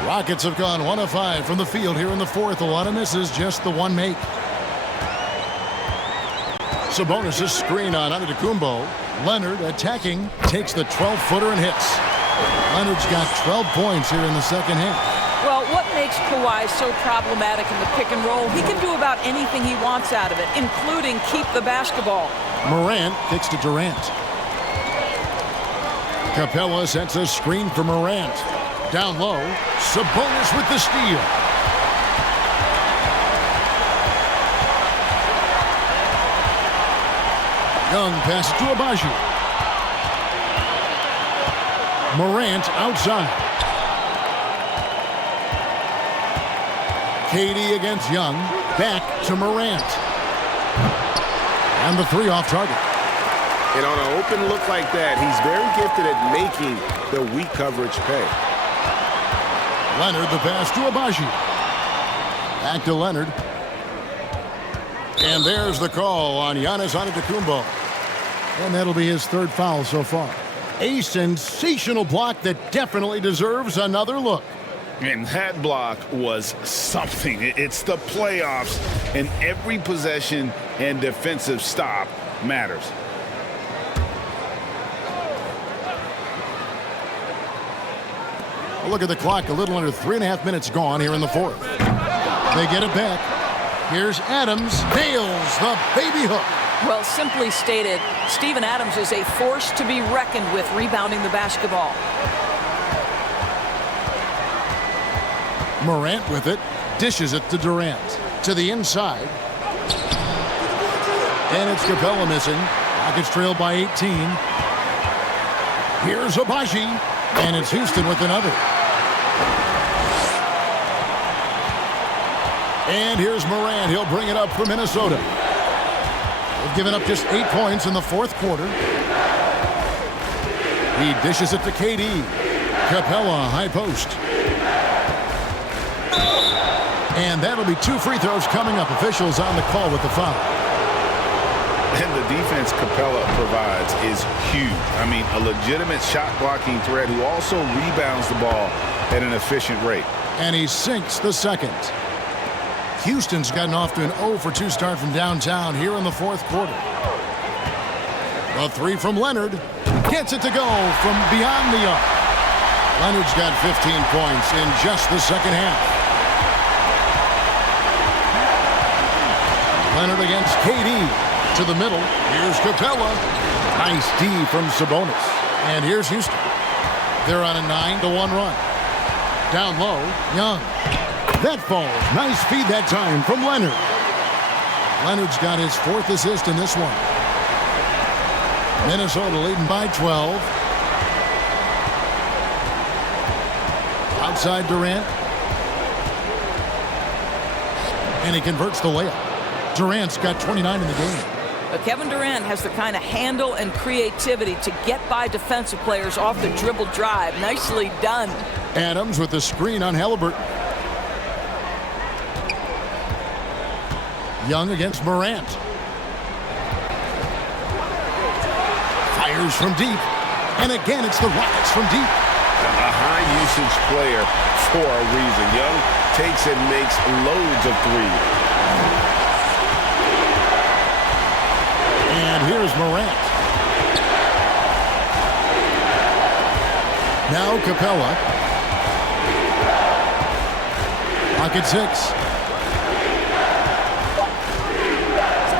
Rockets have gone 1 of 5 from the field here in the fourth. A lot of misses, just the one make. Sabonis' screen on Antetokounmpo. Leonard attacking, takes the 12-footer and hits. Leonard's got 12 points here in the second half. Well, what makes Kawhi so problematic in the pick and roll? He can do about anything he wants out of it, including keep the basketball. Morant kicks to Durant. Capella sets a screen for Morant. Down low, Sabonis with the steal. Young passes to Abaji. Morant outside. KD against Young. Back to Morant. And the three off target. And on an open look like that, he's very gifted at making the weak coverage pay. Leonard the pass to Abaji. Back to Leonard. And there's the call on Giannis Antetokounmpo. And that'll be his third foul so far. A sensational block that definitely deserves another look. And that block was something. It's the playoffs, and every possession and defensive stop matters. Look at the clock, a little under 3.5 minutes gone here in the fourth. They get it back. Here's Adams, nails the baby hook. Well, simply stated, Steven Adams is a force to be reckoned with rebounding the basketball. Morant with it, dishes it to Durant. To the inside. And it's Capella missing. Rockets trailed by 18. Here's Abaji. And it's Houston with another. And here's Morant. He'll bring it up for Minnesota. They've given up just 8 points in the fourth quarter. He dishes it to KD. Capella, high post. And that'll be 2 free throws coming up. Officials on the call with the foul. And the defense Capella provides is huge. I mean, a legitimate shot blocking threat who also rebounds the ball at an efficient rate. And he sinks the second. Houston's gotten off to an 0-for-2 start from downtown here in the fourth quarter. A three from Leonard. Gets it to go from beyond the arc. Leonard's got 15 points in just the second half. Leonard against KD. To the middle. Here's Capella. Nice D from Sabonis. And here's Houston. They're on a 9-1 run. Down low, Young. That falls. Nice feed that time from Leonard. Leonard's got his 4th assist in this one. Minnesota leading by 12. Outside Durant. And he converts the layup. Durant's got 29 in the game. But Kevin Durant has the kind of handle and creativity to get by defensive players off the dribble drive. Nicely done. Adams with the screen on Halliburton. Young against Morant. Fires from deep. And again, it's the Rockets from deep. A high-usage player for a reason. Young takes and makes loads of threes. And here's Morant. Now Capella. Rocket 6.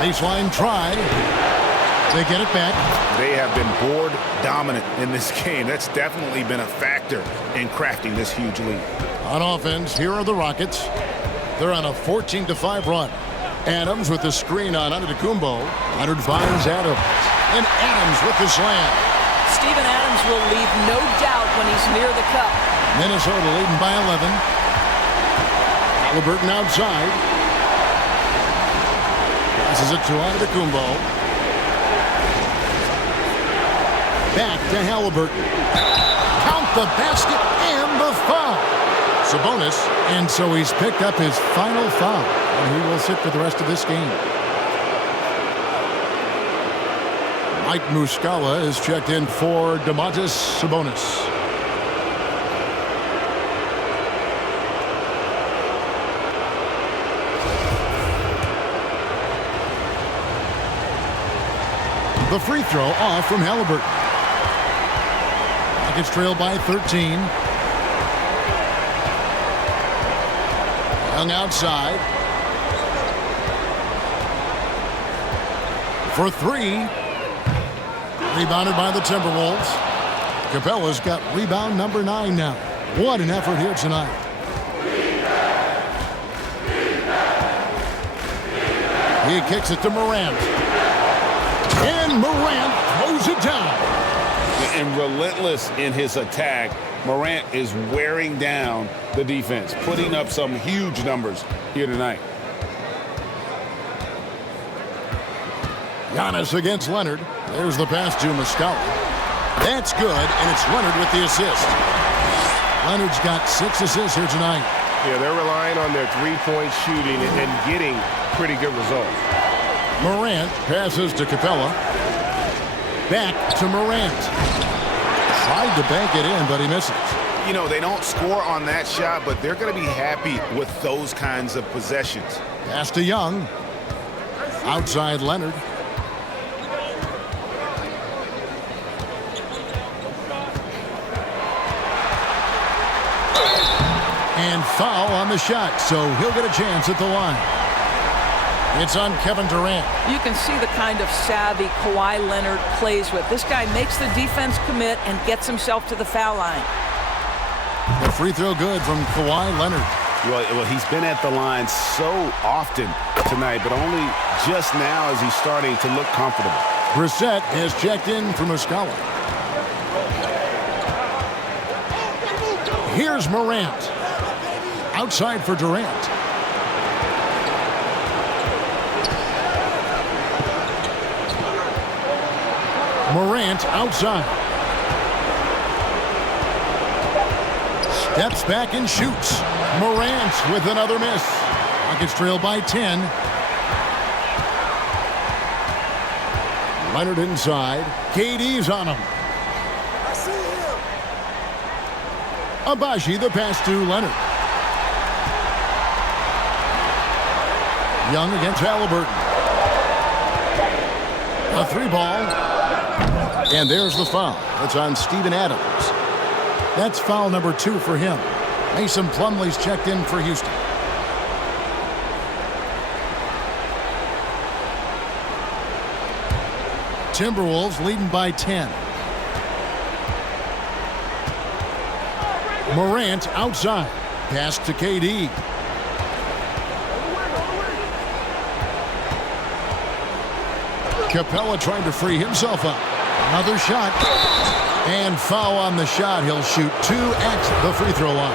Baseline try. They get it back. They have been board dominant in this game. That's definitely been a factor in crafting this huge lead. On offense, here are the Rockets. They're on a 14-5 run. Adams with the screen on Antetokounmpo. Leonard finds Adams. And Adams with the slam. Steven Adams will leave no doubt when he's near the cup. Minnesota leading by 11. Halliburton outside. Passes it to Antetokounmpo. Back to Halliburton. Count the basket and the foul. Sabonis, and so he's picked up his final foul, and he will sit for the rest of this game. Mike Muscala is checked in for Domantas Sabonis. The free throw off from Halliburton. Rockets trail by 13. Young outside. For three. Rebounded by the Timberwolves. Capella's got rebound number 9 now. What an effort here tonight. He kicks it to Morant. And Morant throws it down. And relentless in his attack, Morant is wearing down the defense, putting up some huge numbers here tonight. Giannis against Leonard. There's the pass to Muscala. That's good, and it's Leonard with the assist. Leonard's got 6 assists here tonight. Yeah, they're relying on their three-point shooting and getting pretty good results. Morant passes to Capella. Back to Morant. Tried to bank it in, but he misses. You know, they don't score on that shot, but they're going to be happy with those kinds of possessions. Pass to Young. Outside Leonard. And foul on the shot, so he'll get a chance at the line. It's on Kevin Durant. You can see the kind of savvy Kawhi Leonard plays with. This guy makes the defense commit and gets himself to the foul line. The free throw good from Kawhi Leonard. Well, he's been at the line so often tonight, but only just now is he starting to look comfortable. Brissett has checked in for Muscala. Here's Morant. Outside for Durant. Morant outside. Steps back and shoots. Morant with another miss. Rockets trail by 10. Leonard inside. KD's on him. I see him. Abaji the pass to Leonard. Young against Halliburton. A 3-ball. And there's the foul. It's on Steven Adams. That's foul number 2 for him. Mason Plumlee's checked in for Houston. Timberwolves leading by 10. Morant outside. Pass to KD. Capella trying to free himself up. Another shot. And foul on the shot. He'll shoot 2 at the free throw line.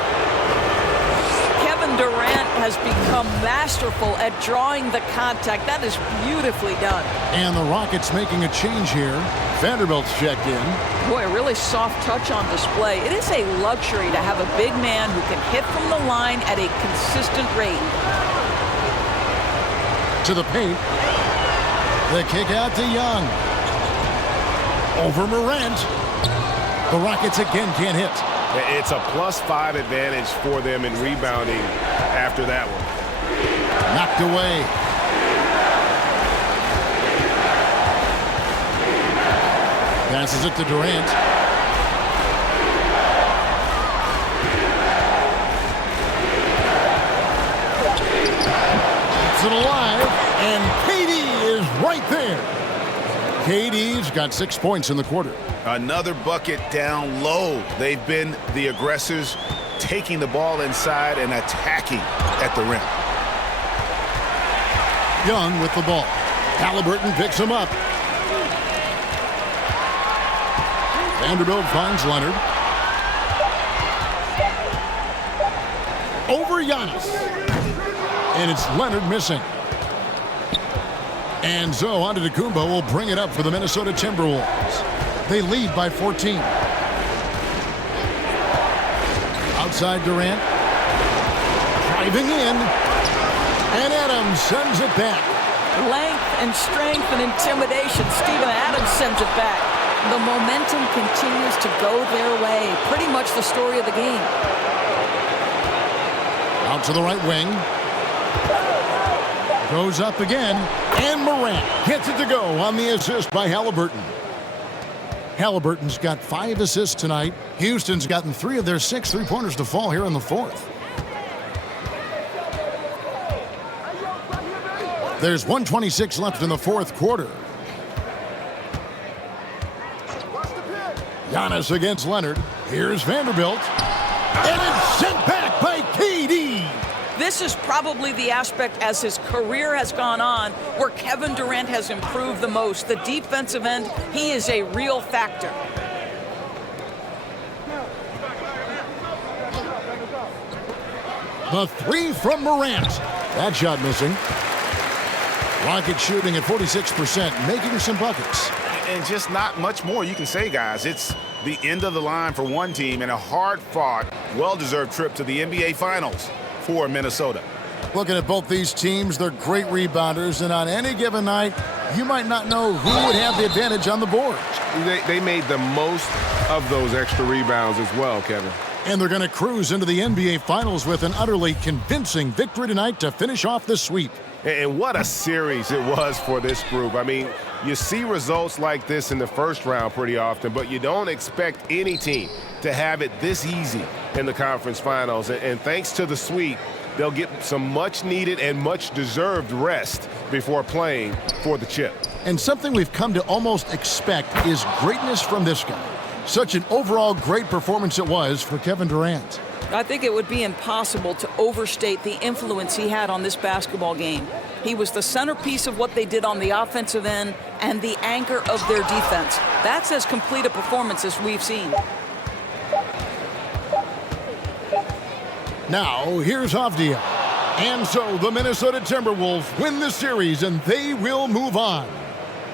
Kevin Durant has become masterful at drawing the contact. That is beautifully done. And the Rockets making a change here. Vanderbilt's checked in. Boy, a really soft touch on display. It is a luxury to have a big man who can hit from the line at a consistent rate. To the paint. The kick out to Young. Over Morant. The Rockets again can't hit. It's a +5 advantage for them in rebounding after that one. Knocked away. Passes it to Durant. it alive, and KD is right there. KD's got 6 points in the quarter. Another bucket down low. They've been the aggressors, taking the ball inside and attacking at the rim. Young with the ball. Halliburton picks him up. Vanderbilt finds Leonard. Over Giannis. And it's Leonard missing. And so Antetokounmpo will bring it up for the Minnesota Timberwolves. They lead by 14. Outside Durant. Driving in. And Adams sends it back. Length and strength and intimidation. Steven Adams sends it back. The momentum continues to go their way. Pretty much the story of the game. Out to the right wing. Goes up again. And Morant gets it to go on the assist by Halliburton. Halliburton's got 5 assists tonight. Houston's gotten 3 of their 6 three-pointers to fall here in the fourth. There's 1:26 left in the fourth quarter. Giannis against Leonard. Here's Vanderbilt. And it's sent back by KD. This is probably the aspect as his career has gone on where Kevin Durant has improved the most. The defensive end, he is a real factor. The 3 from Morant. That shot missing. Rockets shooting at 46%, making some buckets. And just not much more you can say, guys. It's the end of the line for one team and a hard-fought, well-deserved trip to the NBA Finals for Minnesota. Looking at both these teams, they're great rebounders, and on any given night, you might not know who would have the advantage on the board. They made the most of those extra rebounds as well, Kevin. And they're going to cruise into the NBA Finals with an utterly convincing victory tonight to finish off the sweep. And what a series it was for this group. I mean, you see results like this in the first round pretty often, but you don't expect any team to have it this easy in the conference finals. And thanks to the sweep, they'll get some much-needed and much-deserved rest before playing for the chip. And something we've come to almost expect is greatness from this guy. Such an overall great performance it was for Kevin Durant. I think it would be impossible to overstate the influence he had on this basketball game. He was the centerpiece of what they did on the offensive end and the anchor of their defense. That's as complete a performance as we've seen. Now, here's Avdia. And so the Minnesota Timberwolves win the series, and they will move on.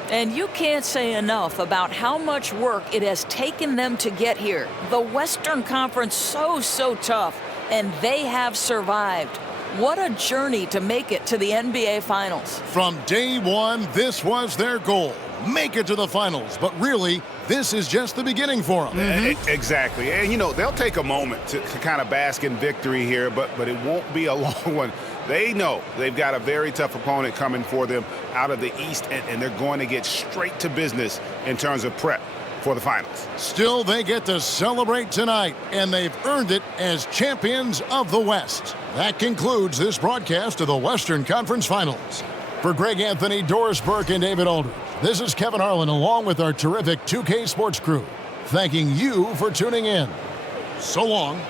And you can't say enough about how much work it has taken them to get here. The Western Conference so tough, and they have survived. What a journey to make it to the NBA Finals. From day one, this was their goal. Make it to the finals. But really, this is just the beginning for them. Exactly. And, you know, they'll take a moment to kind of bask in victory here, but it won't be a long one. They know they've got a very tough opponent coming for them out of the East, and they're going to get straight to business in terms of prep for the finals. Still, they get to celebrate tonight, and they've earned it as champions of the West. That concludes this broadcast of the Western Conference Finals. For Greg Anthony, Doris Burke, and David Aldridge, this is Kevin Harlan along with our terrific 2K Sports crew, thanking you for tuning in. So long.